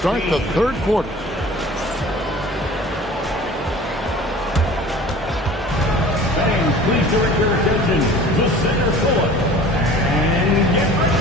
Start the third quarter. Fans, please direct your attention to center court and get ready.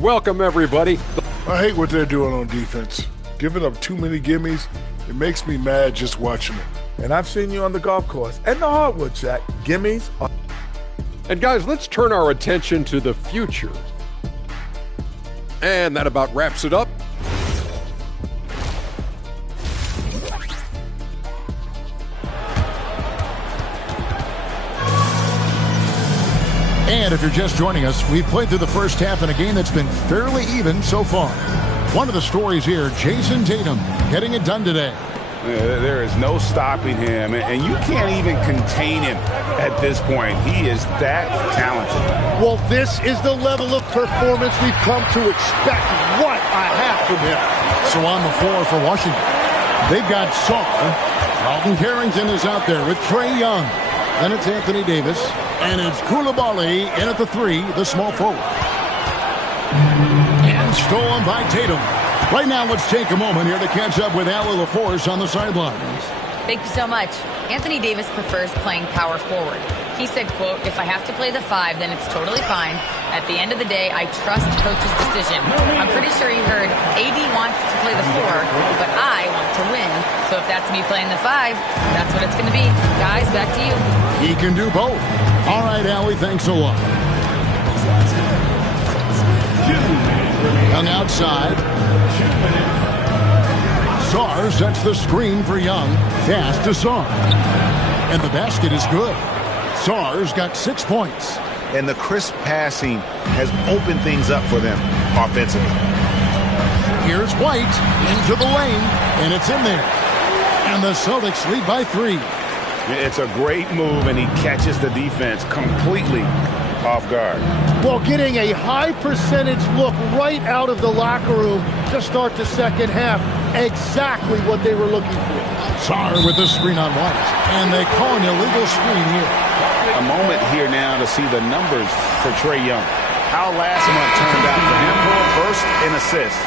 Welcome, everybody. I hate what they're doing on defense. Giving up too many gimmies, it makes me mad just watching it. And I've seen you on the golf course and the hardwood, Shaq. Gimmies are... And guys, let's turn our attention to the future. And that about wraps it up. And if you're just joining us, we've played through the first half in a game that's been fairly even so far. One of the stories here, Jason Tatum getting it done today. There is no stopping him, and you can't even contain him at this point. He is that talented. Well, this is the level of performance we've come to expect. What a half from him. So on the floor for Washington, they've got Saul. Carlton Carrington is out there with Trae Young. Then it's Anthony Davis, and it's Coulibaly in at the three, the small forward. And stolen by Tatum. Right now, let's take a moment here to catch up with Allie LaForce on the sidelines. Thank you so much. Anthony Davis prefers playing power forward. He said, quote, "If I have to play the 5, then it's totally fine. At the end of the day, I trust coach's decision." I'm pretty sure he heard AD wants to play the 4, but I want to win. So if that's me playing the 5, that's what it's going to be. Guys, back to you. He can do both. All right, Allie, thanks a lot. Young outside. Sarr sets the screen for Young. Pass to Sarr. And the basket is good. Sarr's got 6 points. And the crisp passing has opened things up for them offensively. Here's White into the lane, and it's in there. And the Celtics lead by 3. It's a great move, and he catches the defense completely off guard. Well, getting a high percentage look right out of the locker room to start the second half. Exactly what they were looking for. Sarr with the screen on White. And they call an illegal screen here. A moment here now to see the numbers for Trae Young. How last month turned out for him. First in assists.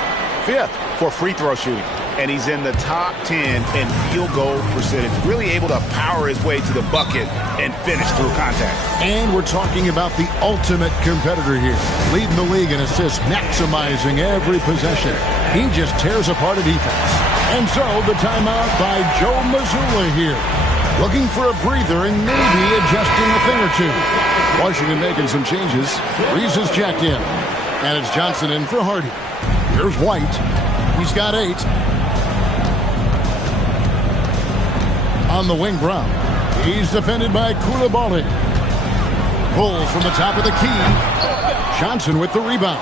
5th for free throw shooting. And he's in the top 10 in field goal percentage. Really able to power his way to the bucket and finish through contact. And we're talking about the ultimate competitor here. Leading the league in assists, maximizing every possession. He just tears apart a defense. And so the timeout by Joe Mazzulla here. Looking for a breather and maybe adjusting a thing or two. Washington making some changes. Reeves is checked in. And it's Johnson in for Hardy. Here's White. He's got 8. On the wing, Brown. He's defended by Coulibaly. Pulls from the top of the key. Johnson with the rebound.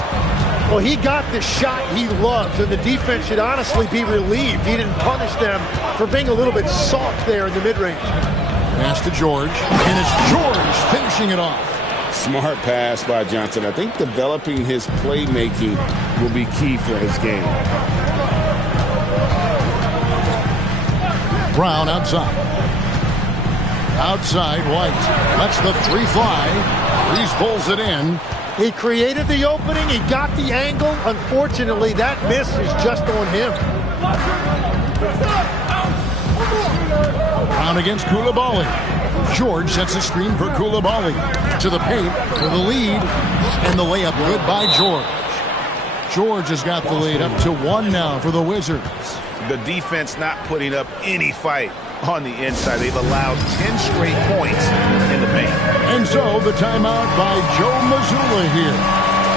Well, he got the shot he loves, and the defense should honestly be relieved. He didn't punish them for being a little bit soft there in the mid-range. Pass to George, and it's George finishing it off. Smart pass by Johnson. I think developing his playmaking will be key for his game. Brown outside. Outside, White lets the 3 fly. Reese pulls it in. He created the opening. He got the angle. Unfortunately, that miss is just on him. Brown against Coulibaly. George sets a screen for Coulibaly. To the paint for the lead. And the layup good by George. George has got the lead up to 1 now for the Wizards. The defense not putting up any fight on the inside. They've allowed 10 straight points in the paint. And so the timeout by Joe Mazzulla here.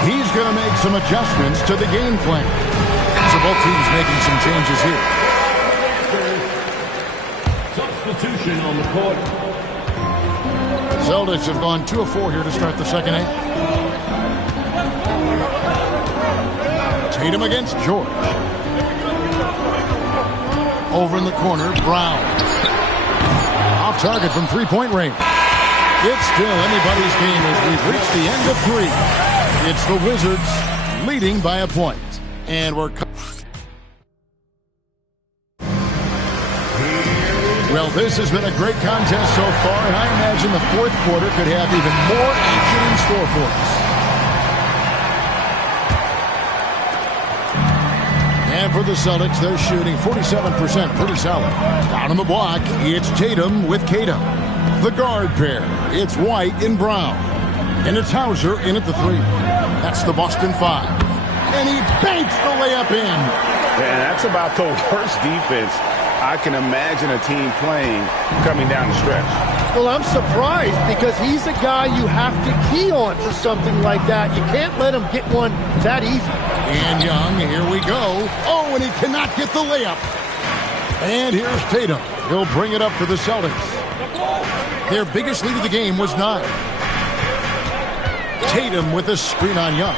He's going to make some adjustments to the game plan. So both teams making some changes here. Substitution on the court. The Celtics have gone 2 of 4 here to start the second half. Tatum against George. Over in the corner, Brown. Off target from three-point range. It's still anybody's game as we've reached the end of 3. It's the Wizards leading by a point. And we're... Well, Well, this has been a great contest so far, and I imagine the fourth quarter could have even more action in store for us. And for the Celtics, they're shooting 47%, pretty solid. Down on the block, it's Tatum with Tatum. The guard pair, it's White and Brown. And it's Hauser in at the 3. That's the Boston 5. And he banks the layup in. And that's about the worst defense I can imagine a team playing coming down the stretch. Well, I'm surprised because he's a guy you have to key on for something like that. You can't let him get one that easy. And Young, here we go. Oh, and he cannot get the layup. And here's Tatum. He'll bring it up for the Celtics. Their biggest lead of the game was 9. Tatum with a screen on Young.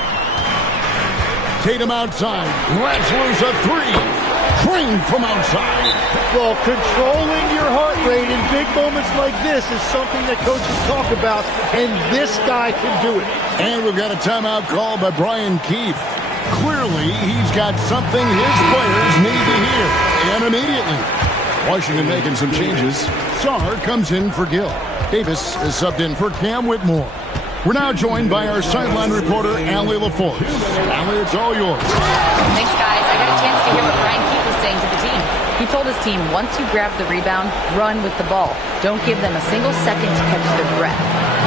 Tatum outside. Lets loose a 3. Trained from outside. Well, controlling your heart rate in big moments like this is something that coaches talk about, and this guy can do it. And we've got a timeout called by Brian Keefe. Clearly, he's got something his players need to hear, and immediately. Washington making some changes. Sarr comes in for Gill. Davis is subbed in for Cam Whitmore. We're now joined by our sideline reporter, Allie LaForce. Allie, it's all yours. Thanks, guys. I got a chance to hear what Brian Keefe was saying to the team. He told his team, once you grab the rebound, run with the ball. Don't give them a single second to catch their breath.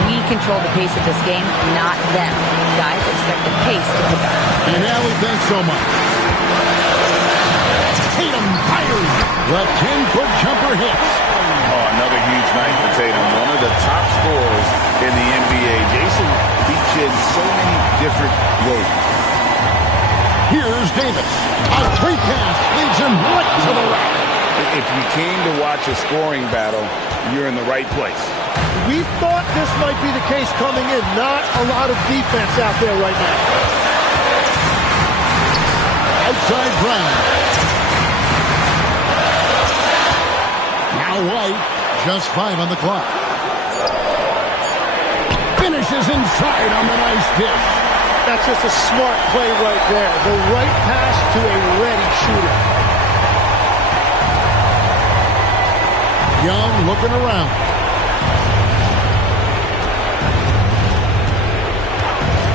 We control the pace of this game, not them. Guys, expect the pace to pick up. And Allie, thanks so much. Tatum fires. The 10-foot jumper hits. Oh, another huge night for Tatum. One of the top scorers in the NBA. Jason beats you in so many different ways. Here's Davis. A 3-pass leads him right to the rack. If you came to watch a scoring battle, you're in the right place. We thought this might be the case coming in. Not a lot of defense out there right now. Outside Brown. Now White, just 5 on the clock. Finishes inside on the nice dish. That's just a smart play right there. The right pass to a ready shooter. Young looking around.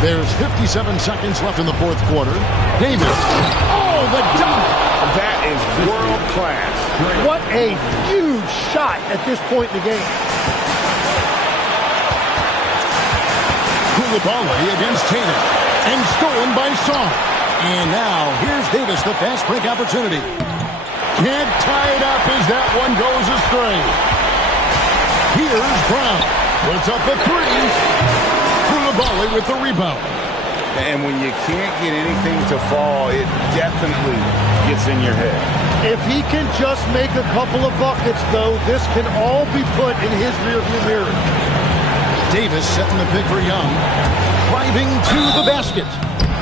There's 57 seconds left in the fourth quarter. Davis. Oh, the dunk. That is world class. What a huge shot at this point in the game. Koulibaly against Tatum. And stolen by Sarr. And now, here's Davis, the fast break opportunity. Can't tie it up as that one goes astray. Here's Brown. Puts up a 3. Koulibaly with the rebound. And when you can't get anything to fall, it definitely gets in your head. If he can just make a couple of buckets, though, this can all be put in his rearview mirror. Davis setting the pick for Young. Driving to the basket.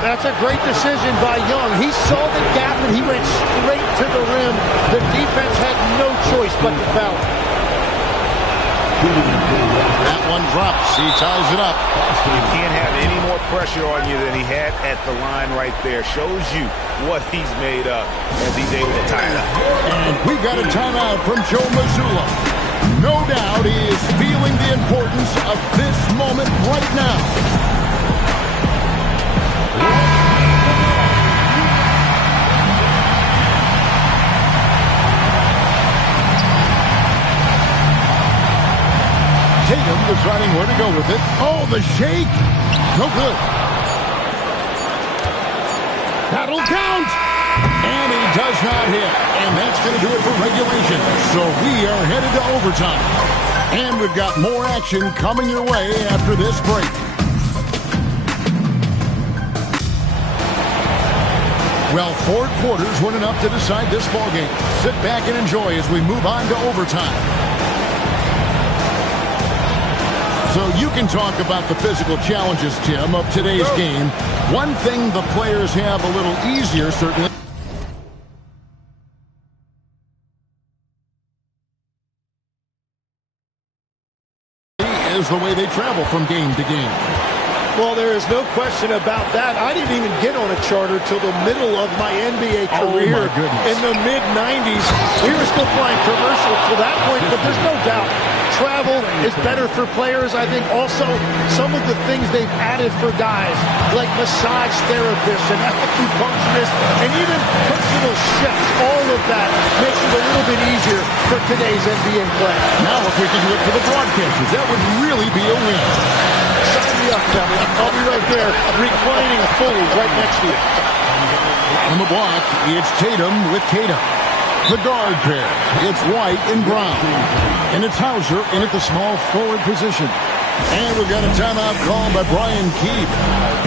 That's a great decision by Young. He saw the gap and he went straight to the rim. The defense had no choice but to foul. That one drops. He ties it up. You can't have any more pressure on you than he had at the line right there. Shows you what he's made up as he's able to tie it up. And we got a timeout from Joe Mazzulla. No doubt he is feeling the importance of this moment right now. Tatum deciding where to go with it. Oh, the shake. No good. That'll count. And he does not hit. And that's going to do it for regulation. So we are headed to overtime. And we've got more action coming your way after this break. Well, 4 quarters weren't enough to decide this ballgame. Sit back and enjoy as we move on to overtime. So you can talk about the physical challenges, Tim, of today's game. One thing the players have a little easier, certainly, is the way they travel from game to game. Well, there is no question about that. I didn't even get on a charter till the middle of my NBA career in the mid-90s. We were still flying commercial to that point, but there's no doubt travel is better for players. I think also some of the things they've added for guys, like massage therapists and acupuncturists and even personal chefs, all of that makes it a little bit easier for today's NBA play. Now if we can do it for the broadcasters, that would really be a win. Sign me up, Kevin. I'll be right there, reclining fully right next to you. On the block, it's Tatum with Tatum. The guard pair, it's White and Brown. And it's Hauser in at the small forward position. And we've got a timeout called by Brian Keefe.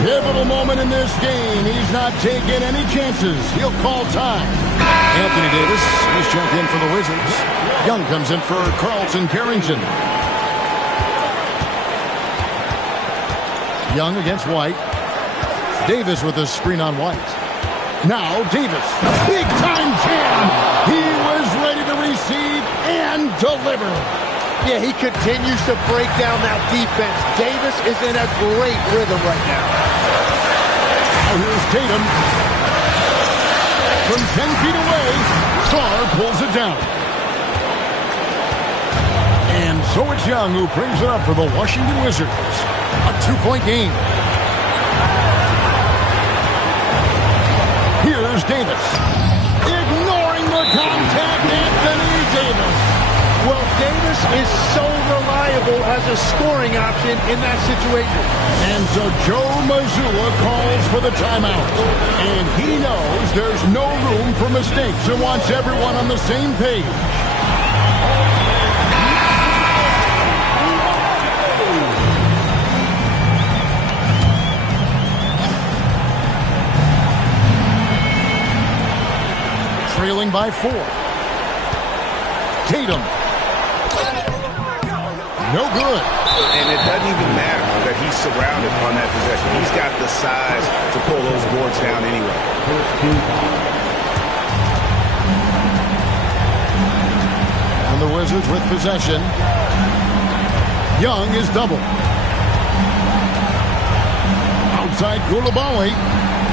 Pivotal moment in this game. He's not taking any chances. He'll call time. Anthony Davis is checked in for the Wizards. Young comes in for Carlton Carrington. Young against White. Davis with a screen on White. Now Davis, big time jam. He was ready to receive and deliver. Yeah, he continues to break down that defense. Davis is in a great rhythm right now. Now here's Tatum. From 10 feet away, Starr pulls it down. And so it's Young who brings it up for the Washington Wizards. A 2-point game. Here's Davis. Ignoring the contact, Anthony Davis. Well, Davis is so reliable as a scoring option in that situation. And so Joe Mazzulla calls for the timeout. And he knows there's no room for mistakes and wants everyone on the same page. Trailing by 4. Tatum. No good. And it doesn't even matter that he's surrounded on that possession. He's got the size to pull those boards down anyway. And the Wizards with possession. Young is double. Outside Coulibaly.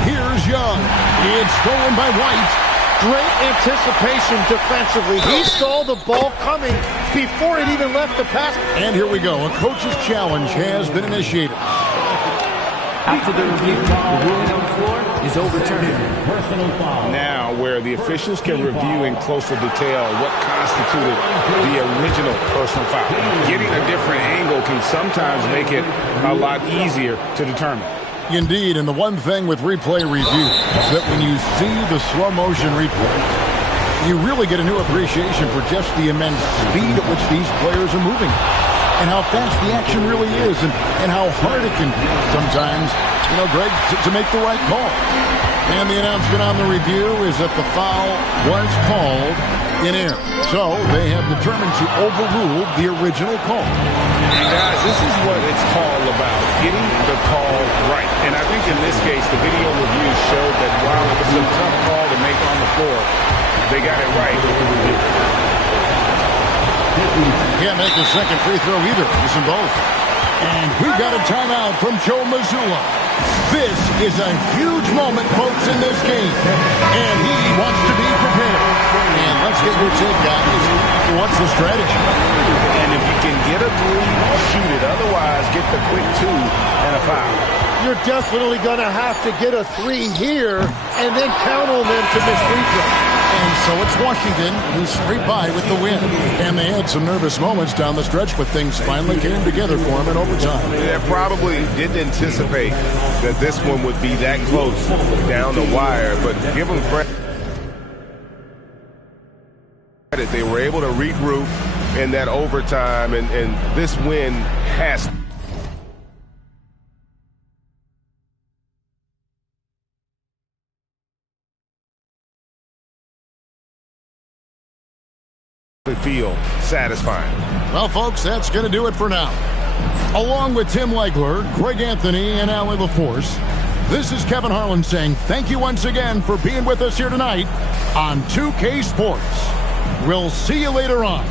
Here's Young. It's stolen by White. Great anticipation defensively. He saw the ball coming before it even left the pass. And here we go. A coach's challenge has been initiated. After the review, the ruling on the floor is overturned. Now, where the officials can review in closer detail what constituted the original personal foul. Getting a different angle can sometimes make it a lot easier to determine. Indeed, and the one thing with replay review is that when you see the slow motion replay, you really get a new appreciation for just the immense speed at which these players are moving and how fast the action really is and how hard it can be sometimes, Greg, to make the right call. And the announcement on the review is that the foul was called in error. So they have determined to overrule the original call. And guys, this is what it's all about, getting the call right. And I think in this case, the video review showed that while it was a tough call to make on the floor, they got it right with the review. Can't make a second free throw either. Listen both. And we've got a timeout from Joe Mazzulla. This is a huge moment, folks, in this game. And he wants to be prepared. And let's get your take, guys. What's the strategy? And if you can get a three, shoot it. Otherwise, get the quick 2 and a foul. You're definitely going to have to get a 3 here and then count on them to miss free throws. And so it's Washington who scraped by with the win. And they had some nervous moments down the stretch, but things finally came together for them in overtime. They probably didn't anticipate that this one would be that close down the wire, but give them credit. They were able to regroup in that overtime, and this win has feel satisfying. Well, folks, that's going to do it for now. Along with Tim Legler, Greg Anthony, and Allie LaForce, this is Kevin Harlan saying thank you once again for being with us here tonight on 2K Sports. We'll see you later on.